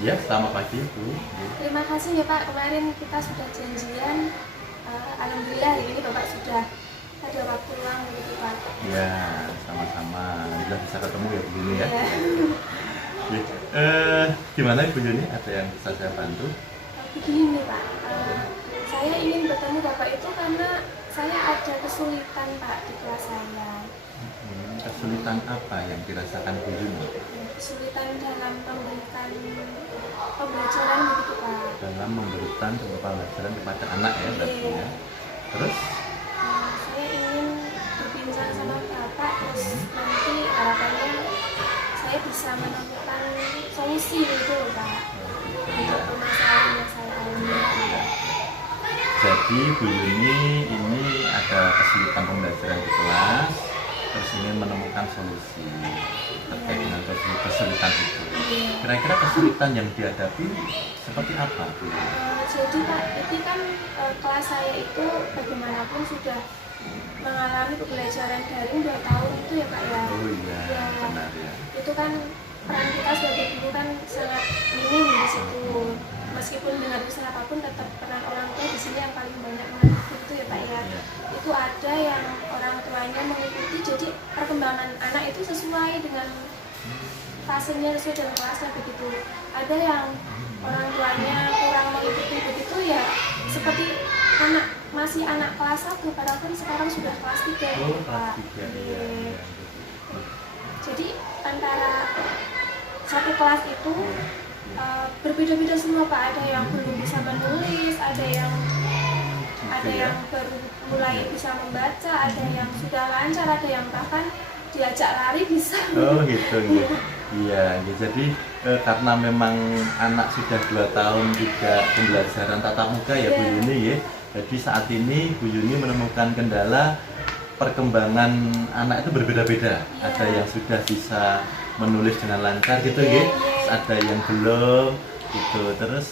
Ya, selamat pagi Bu. Terima kasih ya Pak, kemarin kita sudah janjian. Alhamdulillah hari ini Bapak sudah ada waktu luang begitu Pak. Ya, sama-sama. Alhamdulillah bisa ketemu ya Bu Yuni ya. Iya. Ya. Gimana Bu Yuni? Ada yang bisa saya bantu? Begini Pak, saya ingin bertemu Bapak itu karena saya ada kesulitan Pak di kelas saya. Kesulitan apa yang dirasakan Bu Yuni? Kesulitan dalam memberikan pembelajaran begitu Pak. Dalam memberikan pembelajaran kepada anak ya berarti ya. Terus? Saya ingin berbincang sama Bapak, terus nanti harapannya saya bisa menemukan solusi gitu loh Pak untuk permasalahan yang saya alami. Jadi Bu Yuni ini ada kesulitan pembelajaran di kelas, terus ingin menemukan solusi terkait dengan kesulitan itu. Kira-kira kesulitan yang dihadapi seperti apa Bu? Jadi Pak, itu kan kelas saya itu bagaimanapun sudah mengalami pembelajaran daring 2 tahun itu ya Pak ya. Oh iya, Ya, benar ya. itu kan peran kita sebagai guru kan sangat minim di situ. Meskipun dengan usaha apapun tetap peran orang tua di sini yang paling banyak mengikuti itu ya Pak ya. Iya. Itu ada yang orang tuanya mengikuti, jadi perkembangan anak itu sesuai dengan fasenya, sesuai dengan kelasnya begitu. Ada yang orang tuanya kurang mengikuti begitu ya, seperti masih anak kelas 1 padahal kan sekarang sudah kelas 3 Oh, gitu, kelas Pak. 3 Iya. ya. Jadi antara satu kelas itu berbeda-beda semua Pak. Ada yang belum bisa menulis, ada yang baru mulai bisa membaca, ada yang sudah lancar, ada yang bahkan diajak lari bisa. Oh gitu ya. Iya, ya, jadi karena memang anak sudah 2 tahun juga pembelajaran tatap muka ya Bu Iya. Yuni ya. Jadi saat ini Bu Yuni menemukan kendala perkembangan anak itu berbeda-beda. Iya. Ada yang sudah bisa menulis dengan lancar gitu Iya, ya. iya. Ada yang belum gitu. Terus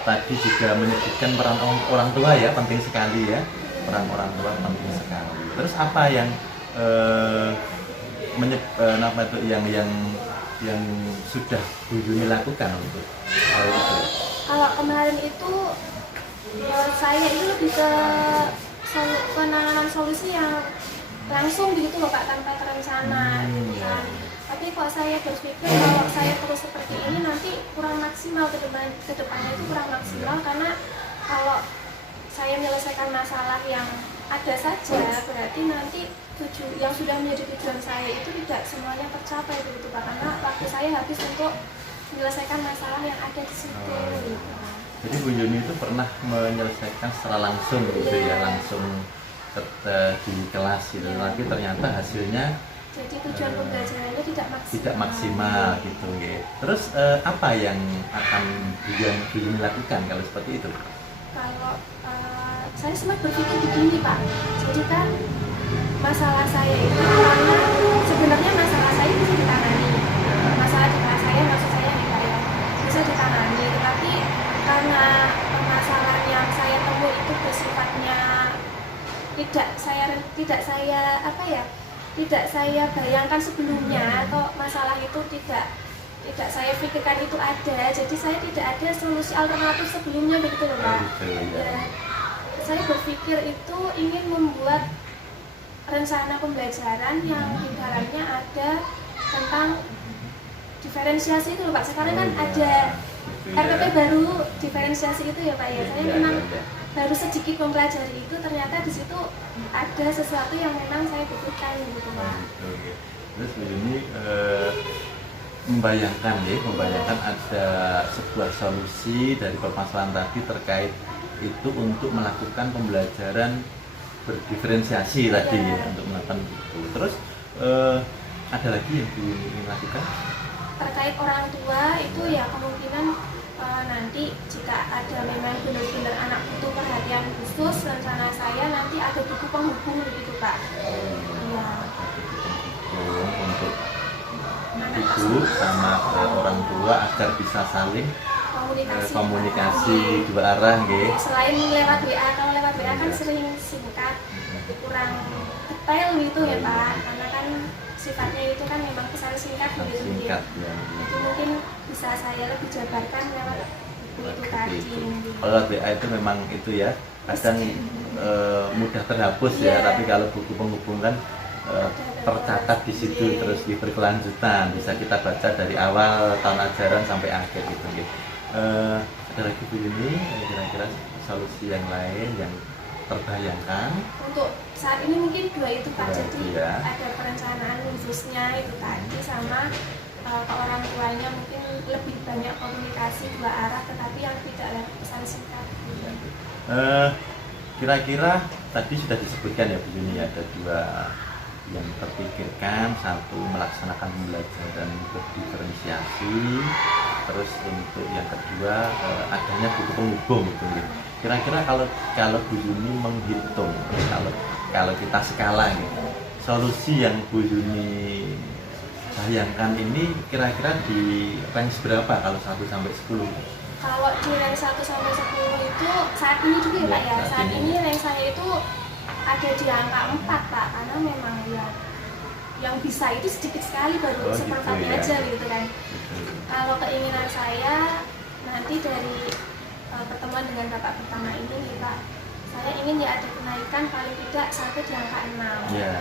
tadi juga menyebutkan peran orang tua ya, penting sekali ya. Peran orang tua penting sekali. Terus apa yang apa itu yang sudah Bu Yuni lakukan untuk hal itu? Kalau kemarin itu saya itu lebih ke penanganan solusi yang langsung begitu loh Pak, tanpa terencana gitu kan. Tapi kalau saya berpikir kalau saya terus seperti ini nanti kurang maksimal ke depannya itu kurang maksimal, karena kalau saya menyelesaikan masalah yang ada saja berarti nanti yang sudah menjadi tujuan saya itu tidak semuanya tercapai begitu Pak, karena waktu saya habis untuk menyelesaikan masalah yang ada di situ gitu. Jadi Bu Yuni itu pernah menyelesaikan secara langsung gitu ya, langsung di kelas gitu. Tapi ternyata hasilnya Jadi tujuan pembelajarannya tidak maksimal gitu ya. Terus apa yang akan Bu Yuni lakukan kalau seperti itu? Kalau saya sempat berpikir begini Pak, jadi kan masalah saya itu karena sebenarnya masalah saya bisa ditangani, masalah di kelas saya maksud saya nih Pak ya, bisa ditangani, tetapi karena permasalahan yang saya temui itu bersifatnya tidak saya bayangkan sebelumnya, atau masalah itu tidak saya pikirkan itu ada, jadi saya tidak ada solusi alternatif sebelumnya begitu loh Pak. Ya, saya berpikir itu ingin membuat rencana pembelajaran yang di dalamnya ada tentang diferensiasi itu loh Pak. Sekarang kan ada RPP baru diferensiasi itu ya Pak ya. Saya memang baru sedikit mempelajari itu, ternyata di situ ada sesuatu yang memang saya butuhkan gitu Pak. Terus ini membayangkan ada sebuah solusi dari permasalahan tadi terkait itu untuk melakukan pembelajaran berdiferensiasi tadi ya, untuk melakukan itu. Terus ada lagi yang ingin lakukan terkait orang tua itu ya, kemungkinan nanti jika ada memang benar-benar anak butuh perhatian khusus, rencana saya nanti ada buku penghubung begitu Pak. Iya. Untuk ibu sama orang tua agar bisa saling komunikasi dua arah gitu. Selain lewat WA, kalau lewat WA kan sering singkat, kurang detail gitu ya Pak, karena kan sifatnya itu kan memang pesan singkat begitu singkat ya. ya. Itu mungkin bisa saya lebih jabarkan lewat buku itu tadi. Kalau BA itu memang itu ya kadang mudah terhapus ya, tapi kalau buku penghubung kan tercatat di situ terus berkelanjutan, bisa kita baca dari awal tahun ajaran sampai akhir gitu. Ada lagi Bu Yuni kira-kira solusi yang lain yang terbayangkan? Untuk saat ini mungkin dua itu Pak, jadi ya. ada perencanaan khususnya itu tadi sama ke orang tuanya mungkin lebih banyak komunikasi dua arah tetapi yang tidak lewat pesan singkat. Kira-kira tadi sudah disebutkan ya Bu Yuni, ada dua yang terpikirkan, satu melaksanakan pembelajaran berdiferensiasi, terus untuk yang kedua adanya buku penghubung gitu. Kira-kira kalau Bu Yuni menghitung, kalau kita skala gitu, solusi yang Bu Yuni bayangkan ini kira-kira di range berapa kalau 1 sampai 10? Kalau di range 1 sampai 10 itu saat ini juga ya Pak ya, saat ini range saya itu ada di angka 4 Pak, karena memang ya yang bisa itu sedikit sekali, baru seperempatnya aja gitu kan. Kalau keinginan saya nanti dari pertemuan dengan Bapak pertama ini nih Pak, saya ingin ya ada kenaikan paling tidak sampai di angka 6 ya.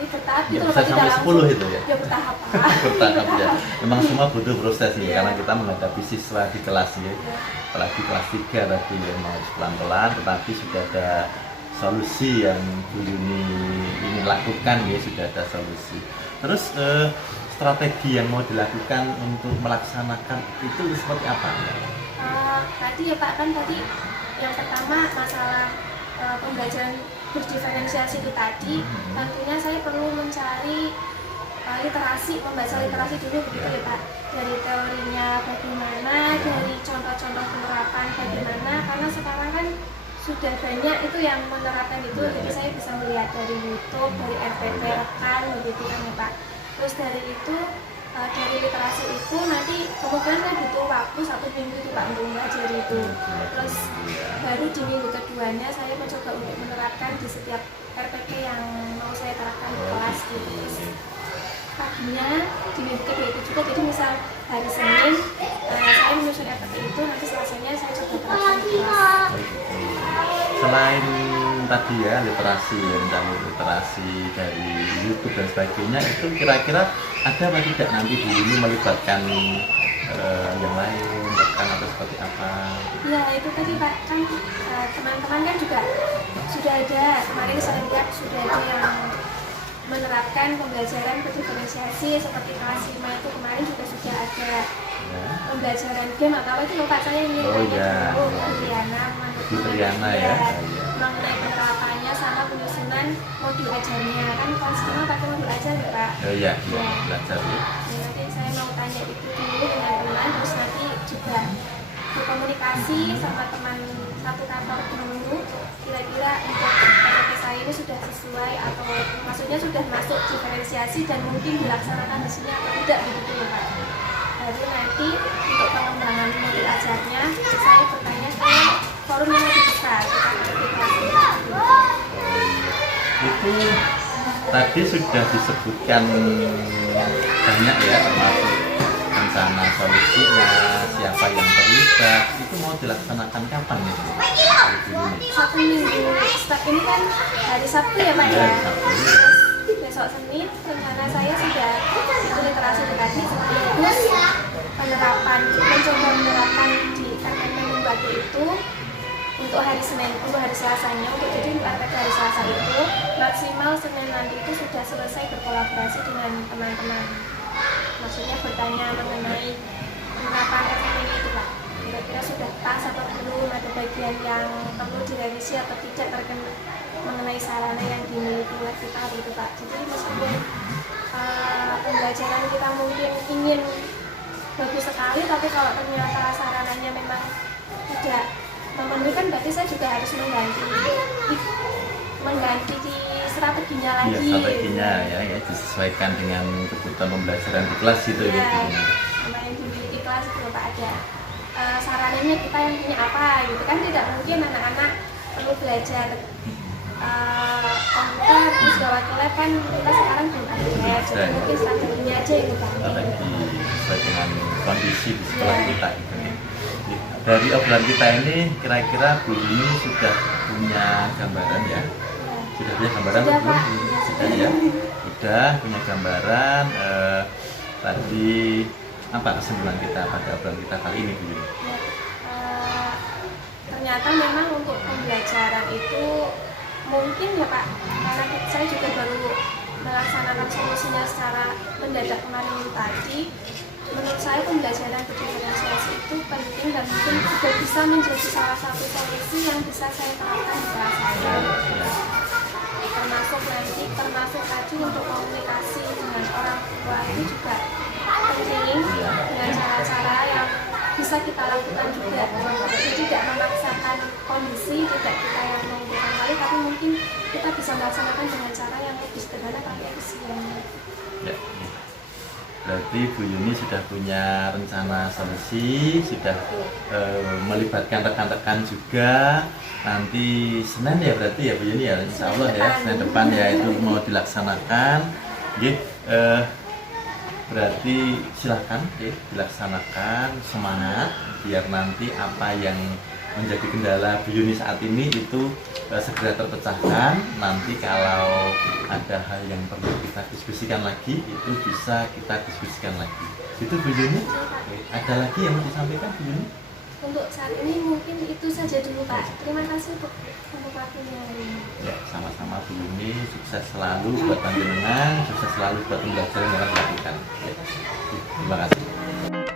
Ini bertahap Ya, gitu bisa sampai 10 itu ya? Ya bertahap Pak. Bertahap ya, memang semua butuh proses nih, Ya. karena kita menghadapi siswa di kelas ya, apalagi kelas 3 tadi ya, harus pelan-pelan tetapi sudah ada solusi yang Bu Yuni ini lakukan ya, sudah ada solusi. Terus strategi yang mau dilakukan untuk melaksanakan itu seperti apa? Tadi ya Pak, kan tadi yang pertama masalah pembelajaran berdiferensiasi itu tadi, tentunya saya perlu mencari literasi, membaca literasi dulu begitu ya Pak, dari teorinya bagaimana, dari contoh-contoh penerapan bagaimana, karena sekarang kan sudah banyak itu yang menerapkan itu, jadi saya bisa melihat dari YouTube, dari RPP rekan begitu kan ya Pak. Terus dari itu dari literasi itu nanti kemungkinan saya butuh waktu 1 minggu itu Pak untuk mempelajari itu. Terus baru di minggu keduanya saya mencoba untuk menerapkan di setiap RPP yang mau saya terapkan di kelas gitu. Paginya di minggu kedua itu juga, jadi misal hari Senin saya menyusun RPP itu, nanti Selasanya saya coba terapkan di kelas. Selain tadi ya literasi, mencari literasi dari YouTube dan sebagainya, itu kira-kira ada apa tidak nanti Bu Yuni melibatkan yang lain, rekan atau seperti apa? Ya itu tadi Pak, kan teman-teman kan juga sudah ada, kemarin saya lihat sudah ada yang menerapkan pembelajaran berdiferensiasi seperti kelas 5 itu kemarin juga sudah ada pembelajaran game atau apa itu lupa saya ini dulu Bu Triana ya, mengenai penerapannya sama penyusunan modul ajarnya, kan kelas 5 pakai modul ajar ya Pak. Oh iya, belajar ya. Nanti saya mau tanya itu dulu dengan teman, terus nanti juga berkomunikasi sama teman satu kantor dulu, kira-kira untuk RPP saya ini sudah sesuai atau maksudnya sudah masuk diferensiasi dan mungkin dilaksanakan di sini atau tidak begitu ya Pak. Baru nanti untuk pengembangan modul ajarnya saya bertanya ke forum yang lebih besar, itu tadi sudah disebutkan banyak ya, termasuk rencana solusinya, siapa yang terlibat, itu mau dilaksanakan kapan itu? 1 minggu, start ini kan hari Sabtu ya Pak ya. Besok Senin rencana saya sudah itu literasi tadi, terus penerapan, mencoba menerapkan di RPP Batu itu untuk hari Senin, untuk hari Selasanya, untuk jadi RPP hari Selasa itu maksimal Senin nanti itu sudah selesai berkolaborasi dengan teman-teman. Maksudnya bertanya mengenai penerapan RPP itu Pak. Kira-kira sudah pas atau belum, ada bagian yang perlu direvisi atau tidak terkait mengenai sarana yang dimiliki oleh kita gitu Pak. Jadi meskipun pembelajaran kita mungkin ingin bagus sekali, tapi kalau ternyata sarananya memang tidak memenuhi, kan berarti saya juga harus mengganti di strateginya lagi. Iya, strateginya ya disesuaikan dengan kebutuhan pembelajaran di kelas itu ya. Sama yang dimiliki kelas itu Pak, ada sarananya kita yang punya apa gitu kan, tidak mungkin anak-anak perlu belajar komputer terus gawat lab kan kita sekarang belum ada kabinet, jadi mungkin strateginya aja yang kita strategi sesuai dengan kondisi di sekolah kita gitu. Dari obrolan kita ini kira-kira Bu Yuni sudah punya gambaran ya? Sudah punya gambaran Sudah, belum? Pak. Sudah ya? Sudah punya gambaran. Tadi apa kesimpulan kita pada obrolan kita kali ini Bu Yuni? Ternyata memang untuk pembelajaran itu mungkin ya Pak, karena saya juga baru melaksanakan solusinya secara mendadak kemarin tadi. Menurut saya pembelajaran berdiferensiasi itu penting dan mungkin juga bisa menjadi salah satu solusi yang bisa saya terapkan di kelas saya. Termasuk tadi untuk komunikasi dengan orang tua itu juga penting dengan cara-cara yang bisa kita lakukan juga. Jadi tidak memaksakan kondisi, tidak kita yang mengumpulkan kali, tapi mungkin kita bisa melaksanakan dengan cara yang lebih sederhana tapi efisien. Ya. Berarti Bu Yuni sudah punya rencana solusi, sudah melibatkan rekan-rekan juga. Nanti Senin ya berarti ya Bu Yuni ya, Insya Allah ya Senin depan ya itu mau dilaksanakan. Berarti silahkan dilaksanakan, semangat biar nanti apa yang menjadi kendala Bu Yuni saat ini itu segera terpecahkan. Nanti kalau ada hal yang perlu kita diskusikan lagi itu bisa kita diskusikan lagi. Itu Bu Yuni. Ada lagi yang mau disampaikan Bu Yuni? Untuk saat ini mungkin itu saja dulu Pak. Terima kasih untuk waktunya hari ini. Ya, sama-sama Bu Yuni, sukses selalu buat panjenengan, sukses selalu buat pembelajaran yang akan dilakukan. Ya. Terima kasih.